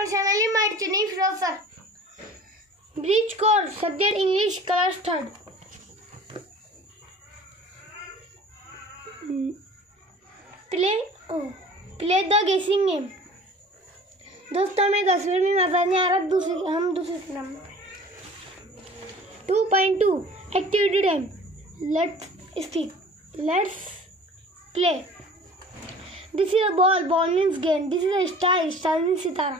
our channel in my Chennai firoz sir. Bridge course, subject English, class 3rd. Play the guessing game. दोस्तों हमें 10वीं में मजा नहीं आ रहा, हम दूसरे number 2.2 activity time. Let's play. This is a ball means game. This is a star means sitara.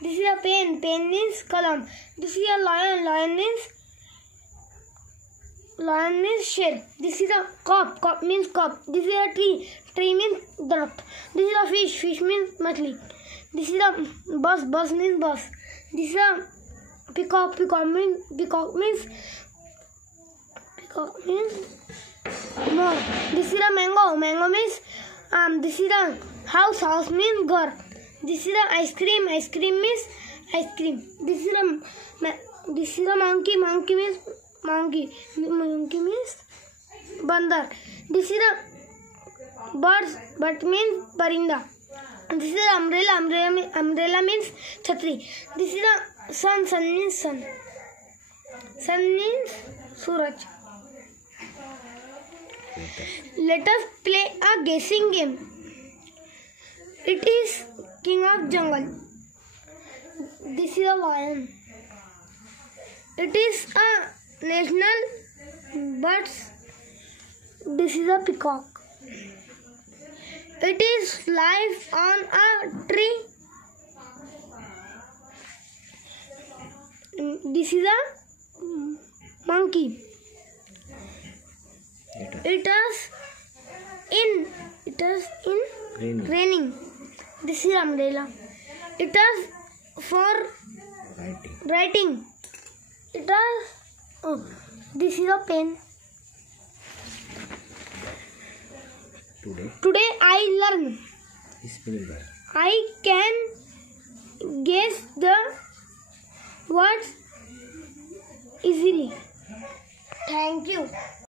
This is a pen means kalam. This is a lion means shell. This is a cup means cup. This is a tree means darat. This is a fish means machli. This is a bus means bus. This is a peacock means more. This is a mango means this is a house means ghar. This is a ice cream means ice cream. This is a monkey means monkey means bandar. This is a bird means parinda. This is umbrella means chhatri. This is a sun means sun means suraj. Let us play a guessing game. It is king of jungle. This is a lion. It is a national birds. This is a peacock. It is live on a tree. This is a monkey. It is raining. This is umbrella. It is for writing. This is a pen. Today I learn. I can guess the words easily. Thank you.